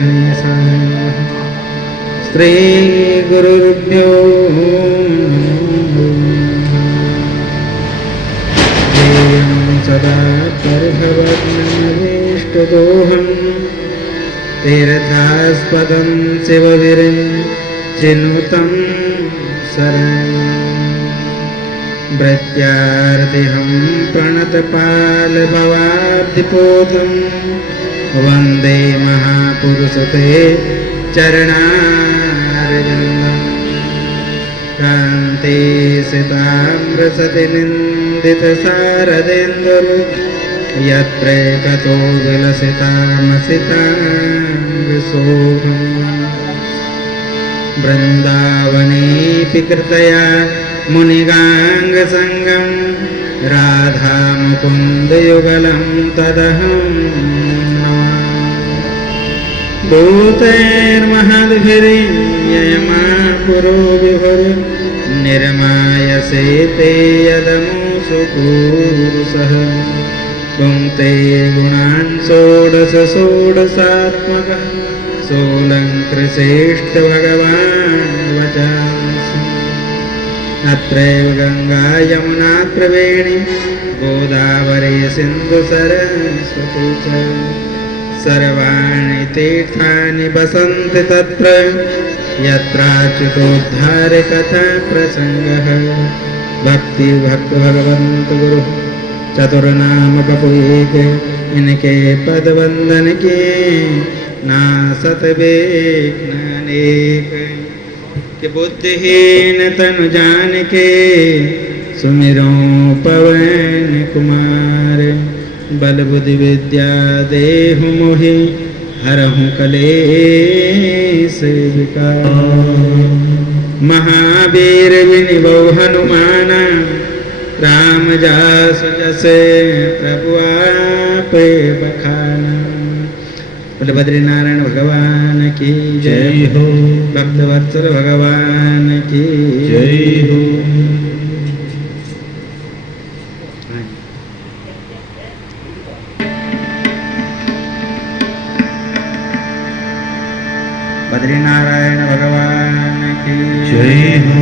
गणेशाय नमः। श्री गुरुभ्यो सदा परभवग्नमवेष्टदोहं तीर्थास्पदं शिवविरिञ्चिनुतं शरणं भृत्यार्तिहं प्रणतपालभवाब्धिपोतं वन्दे महापुरुषते चरणारविन्दम् कान्ते सिताम्रसतिनिन्दितसारदेन्दुर् यत्रैकतो विलसितामसिताङ्गशोभम् वृन्दावनेऽपि कृतया मुनिगाङ्गसङ्गं राधामुकुन्दयुगलं तदहं भूतैर्महद्भिर्ययमा पुरो निर्मायसे ते यदमुषु पूरुषः पुङ्क्ते गुणान् षोडश षोडशात्मकः सोऽलङ्कृतेष्ट भगवान् वचांसि अत्रैव गङ्गा यमुना त्रिवेणी गोदावरी सिन्धु सरस्वती च सर्वाणि तीर्थानि वसन्ति तत्र यत्राच्युतोद्धारे कथा प्रसंगः भक्ति भक्त भगवंत गुरु चतुर्नाम बपुएक इनके पद वंदन के ना सतवेक नानेक कि बुद्धिहीन तनु जान के सुमिरो पवन कुमार बल बुद्धि विद्या देहु मोहि हरहु कलेश विकार महावीर विनिभो हनुमान राम जासु जसे प्रभु आपे बखाना। बोले बद्रीनारायण भगवान की जय हो, भक्तवत्सल भगवान की जय हो। बद्रीनारायण भगवान की जय हो।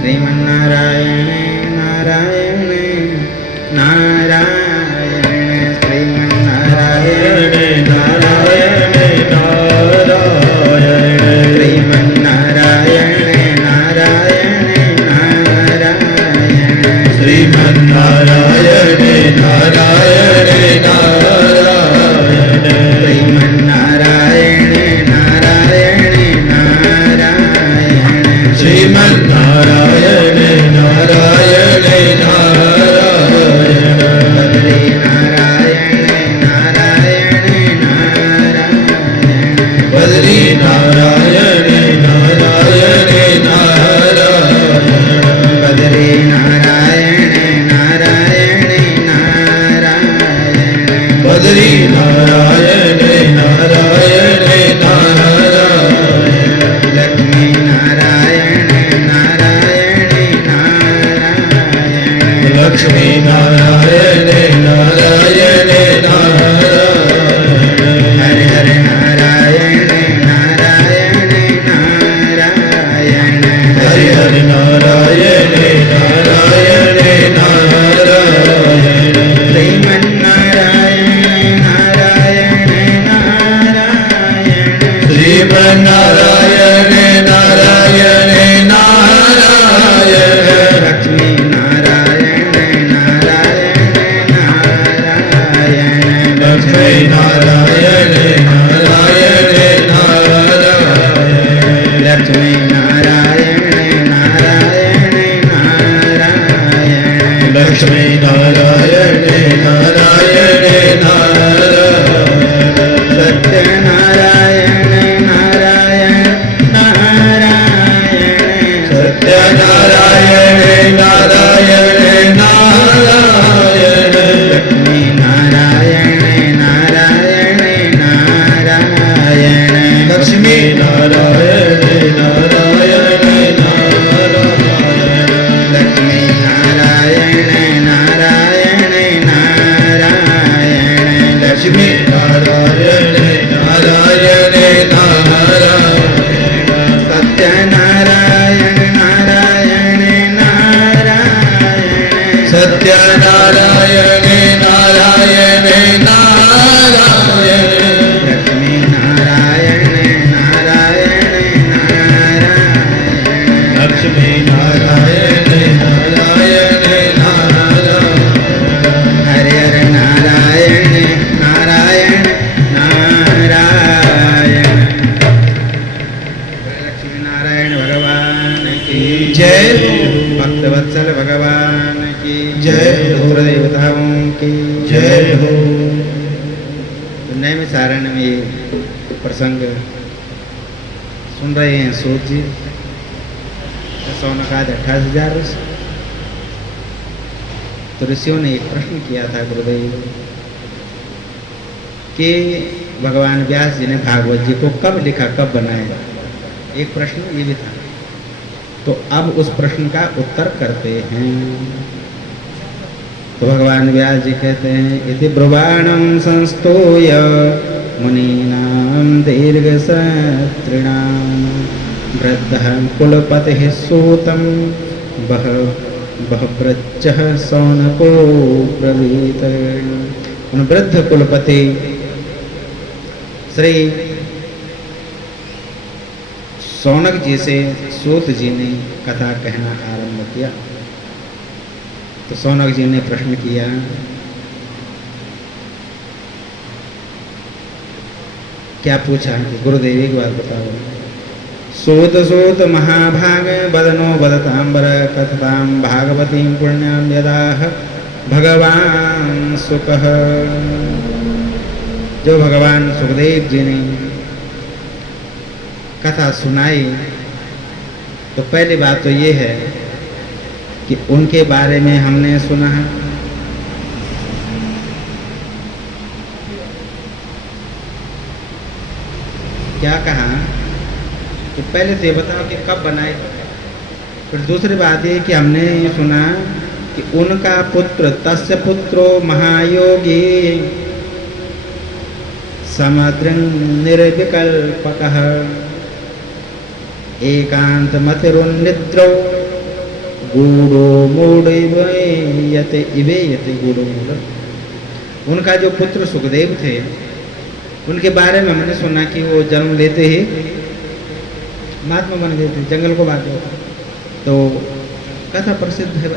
श्रीमन्नारायण नारायण नारायण श्रीमन्नारायण नारायण नारायण श्रीमन्नारायण नारायण नारायण श्रीमन्नारायण नारायण नारायण श्रीमन्नारायण श्रीमन्नारायण नारायण नारायण बद्री नारायण नारायण नारायण बद्री नारायण नारायण नारायण बद्री नारायण नारायण नारायण बद्री नारायण नारायण नारायण लक्ष्मी नारायण नारायण नारायण लक्ष्मी नारायण नारायण नारायण हरे हरे नारायण नारायण नारायणे नारायणे नारायणे लक्ष्मी नारायण नारायण नारायण लक्ष्मी नारायणे नारायणे नारायण हरे हरे नारायण नारायण नारायण लक्ष्मी नारायण भगवान की जय भक्तवत्सल भगवान की जय हो। देवताओं की जय हो। तो नए में सारण में ये प्रसंग सुन रहे हैं सूत जी। सौनकाद 28,000 ऋषि। तो ऋषियों ने एक प्रश्न किया था गुरुदेव कि भगवान व्यास जी ने भागवत जी को कब लिखा, कब बनाया। एक प्रश्न ये भी था। तो अब उस प्रश्न का उत्तर करते हैं। तो भगवान व्यास जी कहते हैं इति ब्रुवाणं संस्तूय मुनीनां दीर्घसत्रिणां वृद्धः कुलपतिः सूतं बहव्रजः सौनको ब्रवीत। उन वृद्ध कुलपति श्री सौनक जी से सूत जी ने कथा कहना आरंभ किया। तो सौनक जी ने प्रश्न किया क्या पूछा कि गुरुदेव एक बात बताओ। सूत सूत महाभाग बदनो बदतांबर कथतां भागवतीं पुण्यां यदाह भगवान सुकः। जो भगवान सुखदेव जी ने कथा सुनाई तो पहली बात तो ये है कि उनके बारे में हमने सुना है। क्या कहा कि पहले तो ये बताओ कि कब बनाए। फिर दूसरी बात ये कि हमने ये सुना कि उनका पुत्र तस्य पुत्रो महायोगी समग्र निर्विकल्पकः एकांत मतिरुन्निद्रौ गूढ़ो मूढ़ यते इवे यते गूढ़ो मूढ़। उनका जो पुत्र सुखदेव थे उनके बारे में हमने सुना कि वो जन्म लेते ही महात्मा बन गए थे, जंगल को भाग गए। तो कथा प्रसिद्ध है।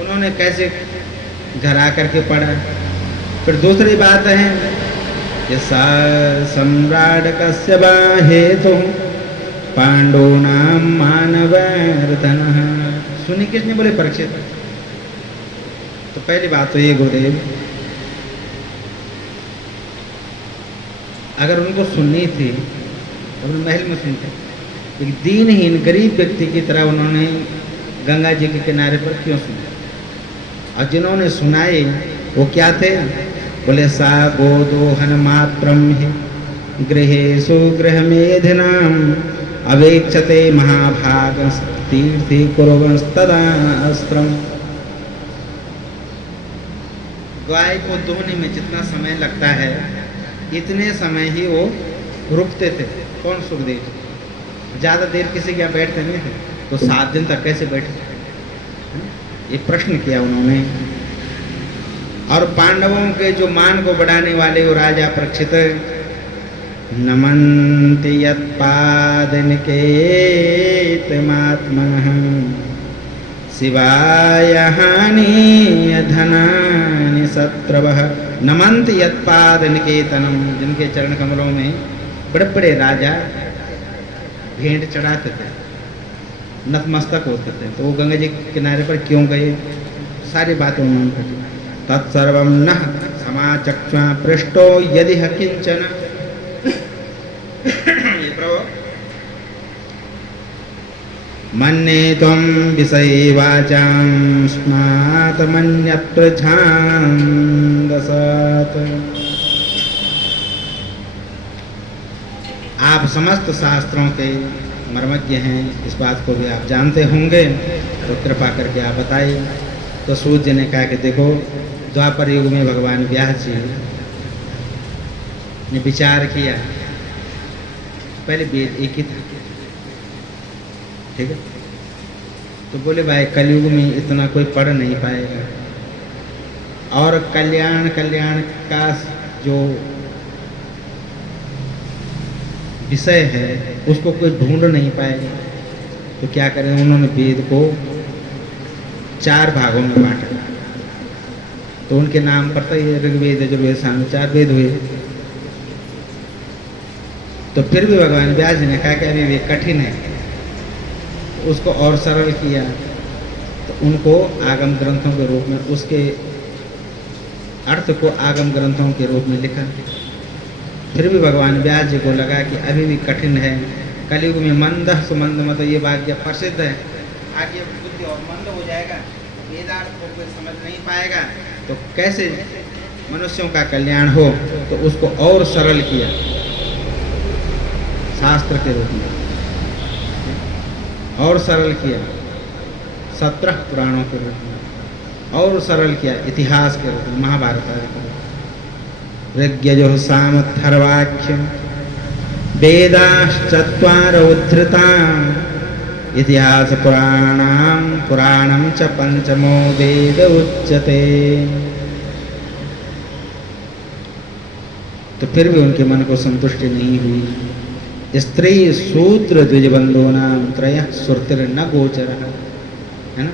उन्होंने कैसे घर आकर के पढ़ा। फिर दूसरी बात है कि सम्राट कश्यप हेतु पांडूनां मानवर्धनः। सुनी किसने? बोले परीक्षित। तो पहली बात तो ये गुरुदेव अगर उनको सुननी थी अपने महल में सुनते। एक दीनहीन गरीब व्यक्ति की तरह उन्होंने गंगा जी के किनारे पर क्यों सुना? और जिन्होंने सुनाए वो क्या थे? बोले सा गोदोहन मात्रम हि गृहेषु गृहमेधिनाम् अवेक्षते महाभाग तीर्थी कुर्वंस्तदास्त्रम्। गाय को दोहने में जितना समय लगता है इतने समय ही वो रुकते थे। कौन? सुखदेव। ज़्यादा देर किसी के यहाँ बैठते नहीं थे। तो 7 दिन तक कैसे बैठे? ये प्रश्न किया उन्होंने। और पांडवों के जो मान को बढ़ाने वाले वो राजा परीक्षित नमन्ति यत्पादनिकेतमात्मनः शिवाय हानि धनानि शत्रवः। नमन्ति यत्पादनिकेतनम। जिनके चरण कमलों में बड़े बड़े राजा भेंट चढ़ाते थे, नतमस्तक होते थे। तो वो गंगा जी के किनारे पर क्यों गए? सारी बातें उन्होंने कही। तत्सर्वं न समाचक्ष्वा पृष्टो यदि किंचन। मन्ये त्वं विषये वाचां स्मात् मन्यत्र छान्दसात्। आप समस्त शास्त्रों के मर्मज्ञ हैं, इस बात को भी आप जानते होंगे, तो कृपा करके आप बताइए। तो सूत जी ने कहा कि देखो द्वापर युग में भगवान व्यास जी ने विचार किया। पहले वेद एक ही था, ठीक है। तो बोले भाई कलयुग में इतना कोई पढ़ नहीं पाएगा, और कल्याण का जो विषय है उसको कोई ढूंढ नहीं पाएगा। तो क्या करें, उन्होंने वेद को 4 भागों में बांटा। तो उनके नाम पर तो ये ऋग्वेद, यजुर्वेद, सामवेद 4 वेद हुए। तो फिर भी भगवान व्यास जी ने कहा कि अभी वे कठिन है, उसको और सरल किया। तो उनको आगम ग्रंथों के रूप में, उसके अर्थ को आगम ग्रंथों के रूप में लिखा। फिर भी भगवान व्यास जी को लगा कि अभी भी कठिन है। कलयुग में मंदः सुमंद मत, ये वाक्य प्रसिद्ध है। आगे बुद्धि और मंद हो जाएगा, वेदार्थ को कोई समझ नहीं पाएगा, तो कैसे मनुष्यों का कल्याण हो। तो उसको और सरल किया शास्त्र के रूप में, और सरल किया 17 पुराणों के रूप में, और सरल किया इतिहास के रूप में, महाभारत आदि के रूप में। ऋग्यजुः सामथर्वाख्यं वेदाश्चत्वार उद्धृता, इतिहास पुराणं च पंचमो वेद उच्यते। तो फिर भी उनके मन को संतुष्टि नहीं हुई। स्त्री सूत्र द्विजबंधूनां त्रयः श्रुतिर्न गोचरः, है ना,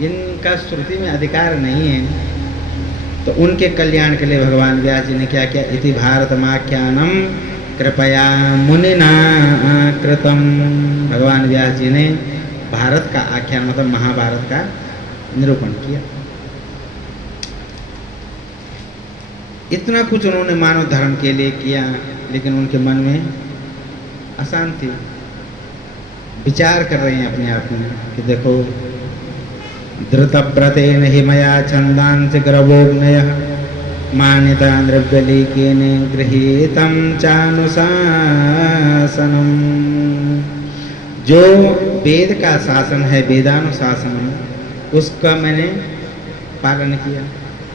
इनका श्रुति में अधिकार नहीं है। तो उनके कल्याण के लिए भगवान व्यास जी ने क्या किया, इति भारतमाख्यानम कृपया मुनिना कृतम। भगवान व्यास जी ने भारत का आख्यान, मतलब महाभारत का निरूपण किया। इतना कुछ उन्होंने मानव धर्म के लिए किया, लेकिन उनके मन में अशांति, विचार कर रहे हैं अपने आप में कि देखो, धृतव्रतेन हिमया छंदांसि ग्रवोग्नयः मान्यता द्रव्यलीकेन गृहीतं चानुशासनम्। जो वेद का शासन है, वेदानुशासन, उसका मैंने पालन किया।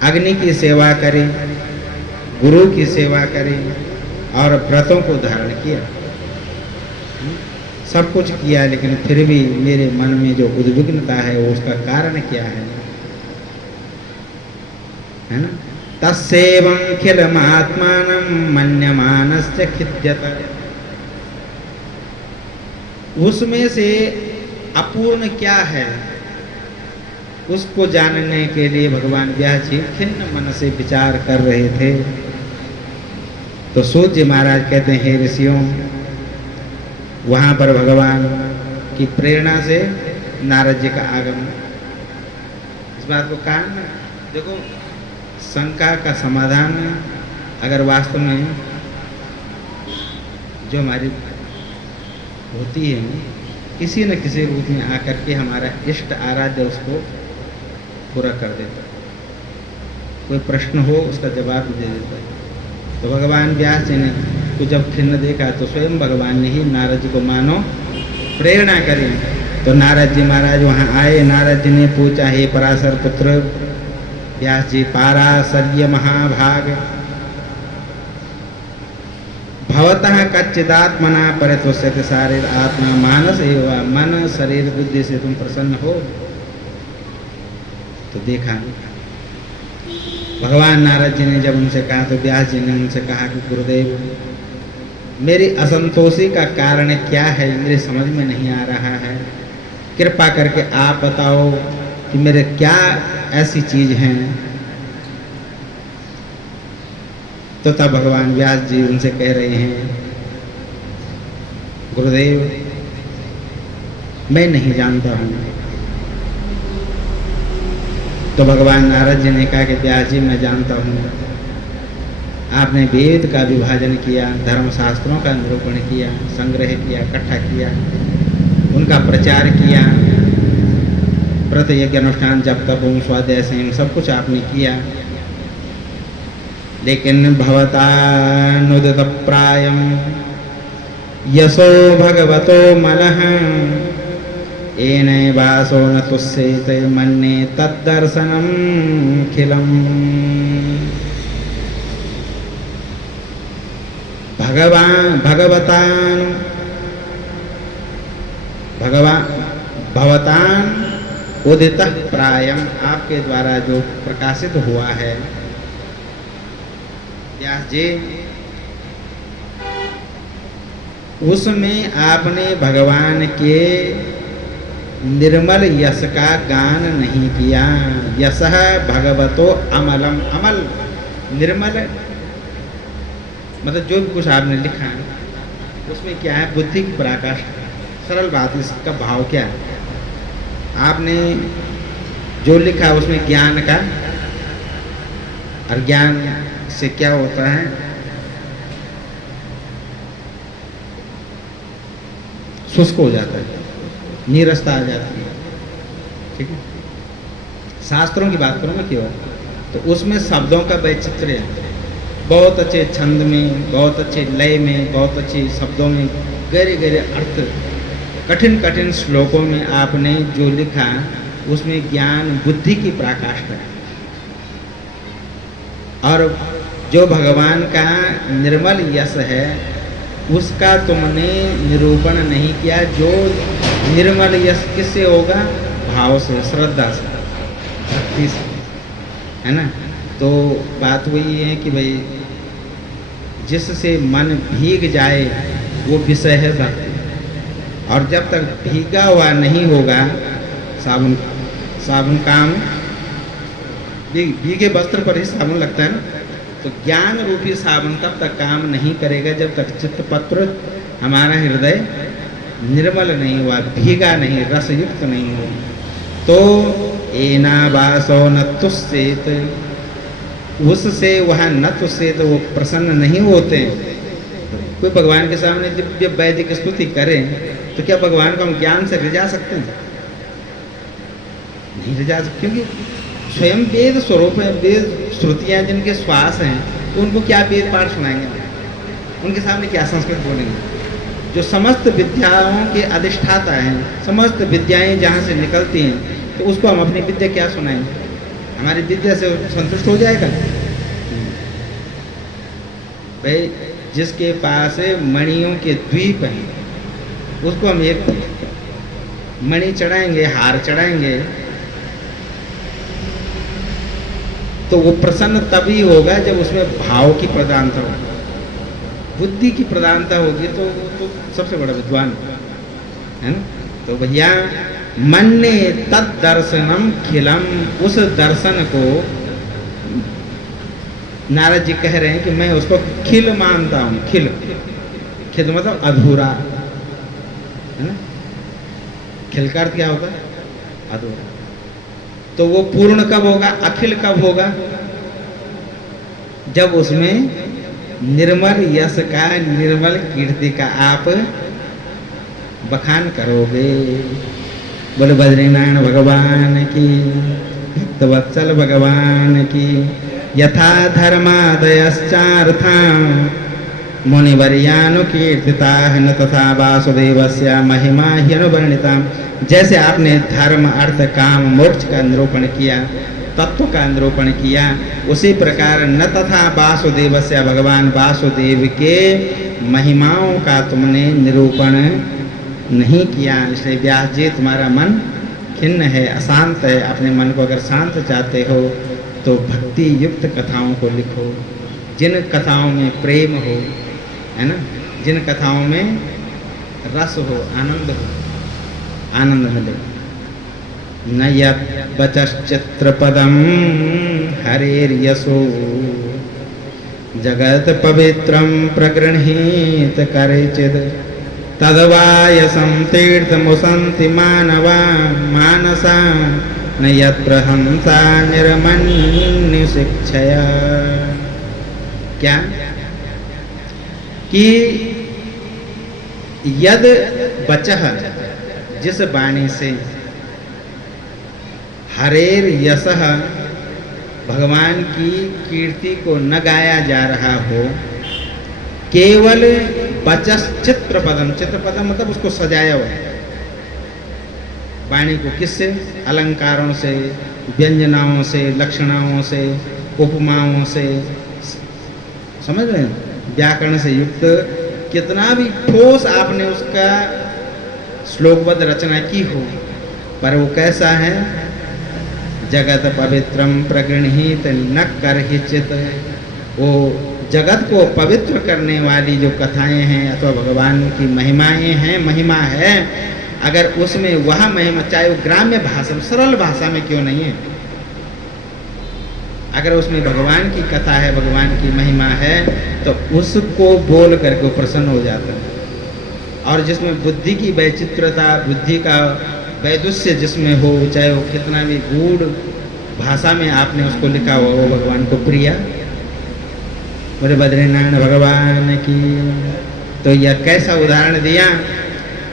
अग्नि की सेवा करें, गुरु की सेवा करें और व्रतों को धारण किया, सब कुछ किया। लेकिन फिर भी मेरे मन में जो उद्विग्नता है वो उसका कारण क्या है ना। तस्सेवं खिलमात्मानं मन्यमानस्य खिद्यत। उसमें से अपूर्ण क्या है उसको जानने के लिए भगवान व्यास जी खिन्न मन से विचार कर रहे थे। तो सूत जी महाराज कहते हैं, हे ऋषियों, वहाँ पर भगवान की प्रेरणा से नारद जी का आगमन। इस बात को कहा ना, देखो, शंका का समाधान अगर वास्तव में जो हमारी होती है, किसी न किसी रूप में आकर के हमारा इष्ट आराध्य उसको पूरा कर देता, कोई प्रश्न हो उसका जवाब दे देता है। तो भगवान व्यास जी ने को जब खिन्न देखा तो स्वयं भगवान ने ही नारद जी को मानो प्रेरणा करी। तो नारद जी महाराज वहाँ आए। नारद जी ने पूछा, हे पराशर पुत्र व्यास जी, पाराशर्य महाभाग, भवतः कच्चिदात्मना परितुष्यते शारीर आत्मा मानस एवं मन शरीर बुद्धि से तुम प्रसन्न हो। तो देखा भगवान नारद जी ने जब उनसे कहा तो व्यास जी ने उनसे कहा कि गुरुदेव, मेरी असंतोषी का कारण क्या है मेरे समझ में नहीं आ रहा है, कृपा करके आप बताओ कि मेरे क्या ऐसी चीज हैं। तो तब भगवान व्यास जी उनसे कह रहे हैं, गुरुदेव, मैं नहीं जानता हूँ। तो भगवान नारद जी ने कहा कि व्यास जी, मैं जानता हूँ, आपने वेद का विभाजन किया, धर्मशास्त्रों का निरूपण किया, संग्रह किया, इकट्ठा किया, उनका प्रचार किया, व्रत यज्ञ अनुष्ठान जप तप होम स्वाध्याय संयम सब कुछ आपने किया। लेकिन भवतानुदित प्रायम यशो भगवतो मलः एनैवासो न तुष्येते मन्ये तद्दर्शनम खिलम्। भवतान उदितः प्रायम, आपके द्वारा जो प्रकाशित हुआ है। व्यास जी, उसमें आपने भगवान के निर्मल यश का गान नहीं किया। यशः भगवतो अमलम, अमल निर्मल मतलब जो भी कुछ आपने लिखा है उसमें क्या है, बुद्धि की पराकाष्ठा। सरल बात, इसका भाव क्या है? आपने जो लिखा उसमें ज्ञान का, और ज्ञान से क्या होता है, शुष्क हो जाता है, नीरसता आ जाती है। ठीक है, शास्त्रों की बात करूँ मैं क्यों, तो उसमें शब्दों का वैचित्र्य है। बहुत अच्छे छंद में, बहुत अच्छे लय में, बहुत अच्छे शब्दों में, गहरे गहरे अर्थ, कठिन कठिन श्लोकों में आपने जो लिखा उसमें ज्ञान बुद्धि की पराकाष्ठा है। और जो भगवान का निर्मल यश है उसका तुमने निरूपण नहीं किया। जो निर्मल यश किससे होगा? भाव से, श्रद्धा से, भक्ति से, है ना। तो बात वही है कि भाई जिससे मन भीग जाए वो विषय है भक्ति। और जब तक भीगा हुआ नहीं होगा, साबुन काम, भीगे वस्त्र पर ही साबुन लगता है ना, तो ज्ञान रूपी साबुन तब तक काम नहीं करेगा जब तक चित्तपत्र हमारा हृदय निर्मल नहीं हुआ, भीगा नहीं, रसयुक्त नहीं हुआ। तो एना वासो न तुष्येत, उससे वह न तुष्येत, वो प्रसन्न नहीं होते। कोई भगवान के सामने जब वैदिक स्तुति करें तो क्या भगवान को हम ज्ञान से रिझा सकते हैं? नहीं रिझा सकते, क्योंकि स्वयं वेद स्वरूप है। वेद श्रुतियाँ जिनके श्वास हैं तो उनको क्या वेद पाठ सुनाएंगे? उनके सामने क्या संस्कृत बोलेंगे? जो समस्त विद्याओं के अधिष्ठाता हैं, समस्त विद्याएं जहाँ से निकलती हैं, तो उसको हम अपनी विद्या क्या सुनाएंगे? हमारी विद्या से संतुष्ट हो जाएगा? भाई जिसके पास मणियों के द्वीप हैं उसको हम एक मणि चढ़ाएंगे, हार चढ़ाएंगे, तो वो प्रसन्न तभी होगा जब उसमें भाव की प्रधानता होगी, बुद्धि की प्रधानता होगी, तो वो तो सबसे बड़ा विद्वान है ना। तो भैया मन्ने तद दर्शनम खिलम, उस दर्शन को नारद जी कह रहे हैं कि मैं उसको खिल मानता हूँ। खिल, खिल मतलब अधूरा, है ना। खिल का अर्थ क्या होगा? अधूरा। तो वो पूर्ण कब होगा, अखिल कब होगा? जब उसमें निर्मल यश का, निर्मल कीर्ति का आप बखान करोगे। बोले बद्रीनारायण भगवान की, भक्तवत्सल भगवान की। यथा धर्मादयश्चार्था मुनिवर्यानुकीर्तिता न तथा वासुदेवस्य महिमा ह्यनुवर्णिता। जैसे आपने धर्म अर्थ काम मोक्ष का निरूपण किया, तत्व का निरूपण किया, उसी प्रकार न तथा वासुदेवस्य, भगवान वासुदेव के महिमाओं का तुमने निरूपण नहीं किया। इसलिए व्यास जी तुम्हारा मन खिन्न है, अशांत है। अपने मन को अगर शांत चाहते हो तो भक्ति युक्त कथाओं को लिखो, जिन कथाओं में प्रेम हो, है ना, जिन कथाओं में रस हो, आनंद हो, आनंद मिले। न यत् वचश्चित्रपदम हरेर्यशो जगत पवित्रम प्रगृहीत करेचिद तदवायसं तीर्थमुसन्ति मानवा मानसा न यत्र हंसा निर्मन्युशिक्षया। क्या कि यद वचः, जिस वाणी से, हरेर यशः, भगवान की कीर्ति को न गाया जा रहा हो, केवल वचस चित्रपदम, चित्रपदम मतलब उसको सजाया हुआ, वाणी को किससे? अलंकारों से, व्यंजनाओं से, लक्षणाओं से, उपमाओं से, समझ रहे हैं, व्याकरण से युक्त। कितना भी ठोस आपने उसका श्लोकबद्ध रचना की हो, पर वो कैसा है? जगत पवित्रम प्रगृहीत न करहिचित। वो जगत को पवित्र करने वाली जो कथाएं हैं अथवा भगवान की महिमाएं हैं, महिमा है, अगर उसमें वह महिमा चाहे वो ग्राम्य भाषा सरल भाषा में क्यों नहीं है, अगर उसमें भगवान की कथा है, भगवान की महिमा है, तो उसको बोल करके प्रसन्न हो जाता है। और जिसमें बुद्धि की वैचित्रता, बुद्धि का वैदुष्य जिसमें हो, चाहे वो कितना भी गूढ़ भाषा में आपने उसको लिखा हो, वो भगवान को प्रिय। बोले बद्रीनारायण भगवान की। तो यह कैसा उदाहरण दिया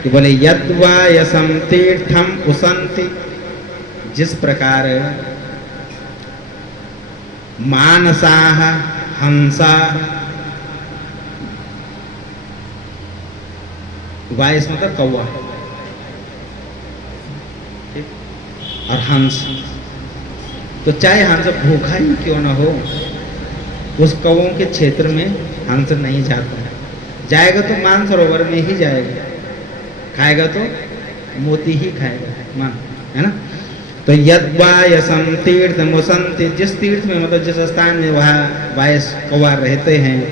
कि बोले यद्वा यसम तीर्थम उसंति, जिस प्रकार मानसाह हंसा, वायस मतलब कौवा और हंस, तो चाहे हंस भूखा ही क्यों ना हो, उस कौवों के क्षेत्र में हंस नहीं जाता है। जाएगा तो मानसरोवर में ही जाएगा, खाएगा तो मोती ही खाएगा, मान है ना। तो यद्वा यसम तीर्थ मुसंति, जिस तीर्थ में मतलब जिस स्थान में वह वायस कौवा रहते हैं,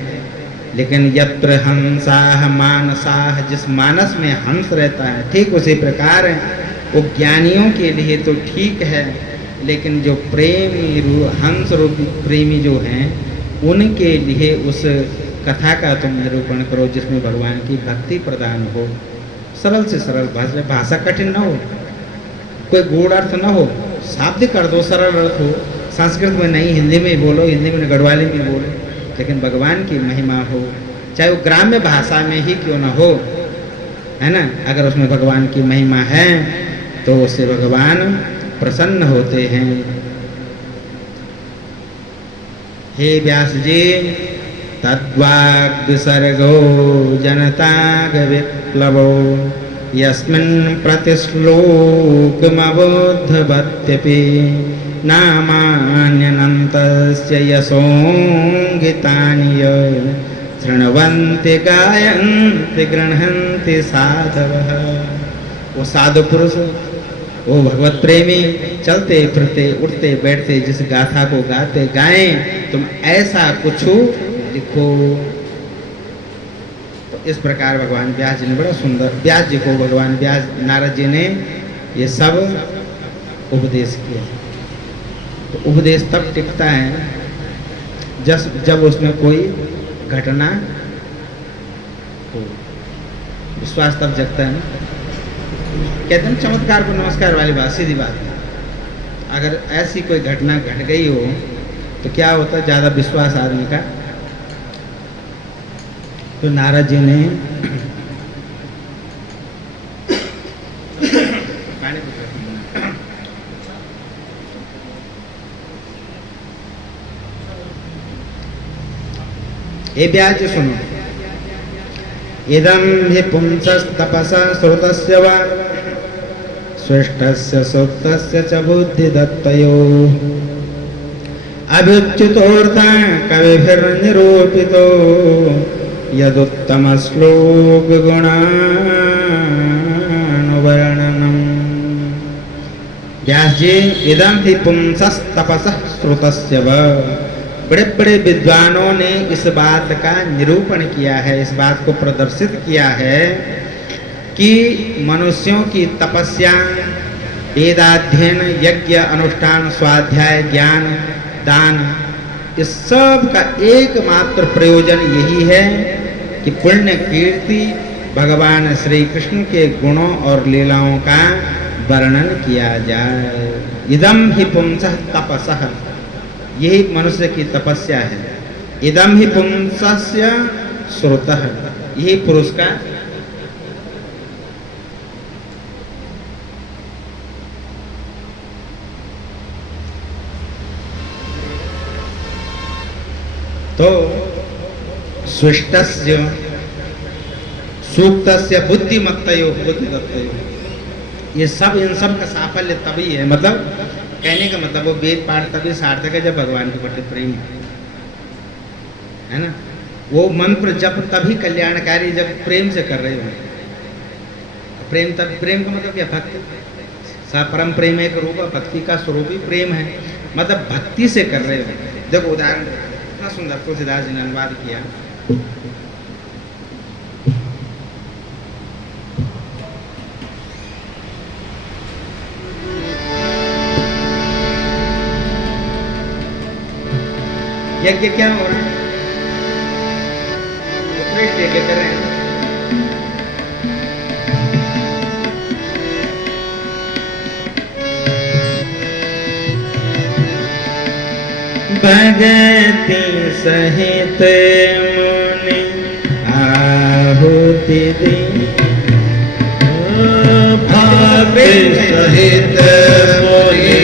लेकिन यत्र हंसाह मानसाह, जिस मानस में हंस रहता है, ठीक उसी प्रकार वो ज्ञानियों के लिए तो ठीक है, लेकिन जो प्रेमी हंस रूपी प्रेमी जो हैं, उनके लिए उस कथा का तुम निरूपण करो जिसमें भगवान की भक्ति प्रदान हो, सरल से सरल भाषा, भाषा कठिन न हो, कोई गूढ़ अर्थ न हो, शाब्दिक कर दो, सरल अर्थ हो, संस्कृत में नहीं हिंदी में बोलो, हिंदी में गढ़वाली में बोलो, लेकिन भगवान की महिमा हो, चाहे वो ग्राम्य भाषा में ही क्यों न हो, है ना। अगर उसमें भगवान की महिमा है तो उससे भगवान प्रसन्न होते हैं। हे व्यास जी, तद्वाग् विसर्गो जनताग विप्लवो यस्मिन् प्रतिश्लोकमबोधवत्यपि नामान्यनन्तस्य यशोंगितानि शृण्वन्ति गायन्ति गृह्णन्ति साधवः। वो साधु पुरुष, वो भगवत प्रेमी चलते फिरते उठते बैठते जिस गाथा को गाते गाएं, तुम ऐसा कुछ लिखो। तो इस प्रकार भगवान व्यास जी ने बड़ा सुंदर, व्यास जी को भगवान व्यास नारद जी ने ये सब उपदेश किया। तो उपदेश तब टिकता है जब उसमें कोई घटना हो, विश्वास तब जगता है ना। कहते हैं चमत्कार को नमस्कार वाली बात, सीधी बात है। अगर ऐसी कोई घटना घट गई हो तो क्या होता है, ज़्यादा विश्वास आदमी का। तो नारद जी ने ए व्यास जी सुनो, इदं हि पुंसस्तपसा श्रुतस्य वा स्विष्टस्य सुप्तस्य च बुद्धिदत्तयोः अभ्युच्युतोऽर्थः कविभिर्निरूपितो यदुत्तमश्लोकगुणानुवर्णनम्। व्यास जी, इदं हि पुंसस्तपसः श्रुतस्य वा, बड़े बड़े विद्वानों ने इस बात का निरूपण किया है, इस बात को प्रदर्शित किया है कि मनुष्यों की तपस्या, वेदाध्ययन, यज्ञ अनुष्ठान, स्वाध्याय, ज्ञान, दान, इस सब का एकमात्र प्रयोजन यही है कि पुण्य कीर्ति भगवान श्री कृष्ण के गुणों और लीलाओं का वर्णन किया जाए। इदम ही पुंसः तपसः, यही मनुष्य की तपस्या है। इदम ही पुंसस्य श्रुतः, यही पुरुष का तो स्विष्टस्य सूक्तस्य बुद्धिमत्तयो बुद्धिदत्तयो, ये सब इन सब का साफल्य तभी है, मतलब कहने का मतलब वो वेद पाठ तभी सार्थक है जब भगवान के प्रति प्रेम है ना। वो मंत्र जप तभी कल्याणकारी जब प्रेम से कर रहे हो। प्रेम तब, प्रेम का मतलब क्या, भक्ति, सा परम प्रेम एक रूप है, भक्ति का स्वरूप ही प्रेम है, मतलब भक्ति से कर रहे हो। देखो उदाहरण इतना सुंदर तुलसीदास जी ने अनुवाद किया। यज्ञ क्या हो रहा है? उत्कृष्ट यज्ञ कर रहे हैं। भगति सहित मुनि आहुति दी, भक्ति सहित मुनि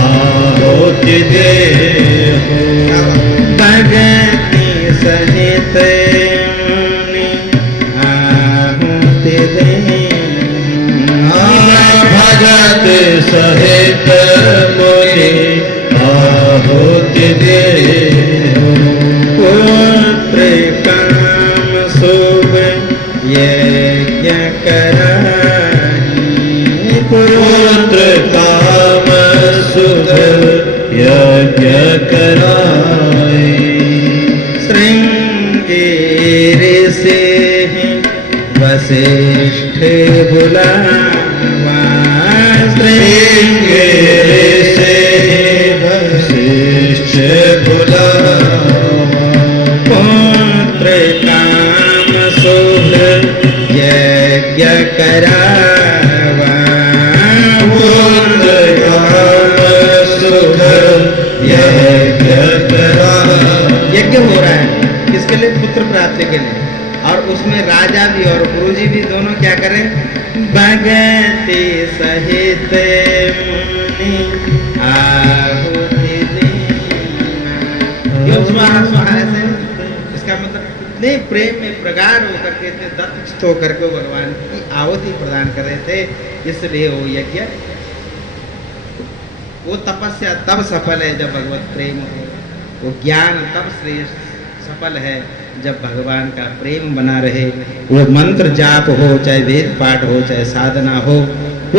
आहुति दे, भगति सहित मुनि आहुति दे, भगति सहित मुनि आहुति दे, पुत्र काम शुभ यज्ञ कराहि, पुत्र काम सुख यज्ञ कराई, श्रृंगेरी से वशिष्ठ बुलावा, श्रृंगेरी से वशिष्ठ बुलावा, पुत्र काम शुभ यज्ञ करावा, पुत्र काम सुख यज्ञ करावा। यज्ञ हो रहा है किसके लिए? पुत्र प्राप्ति के लिए। और उसमें राजा भी और गुरुजी भी दोनों क्या करें? भगति सहित मुनि आहुति देना। ऐसे इसका मतलब इतने प्रेम में प्रगाढ़ होकर के, इतने दत्त होकर के भगवान की आहुति प्रदान कर रहे थे, इसलिए वो यज्ञ, वो तपस्या तब सफल है जब भगवत प्रेम हो, वो ज्ञान तब श्रेष्ठ सफल है जब भगवान का प्रेम बना रहे। वो मंत्र जाप हो, चाहे वेद पाठ हो, चाहे साधना हो,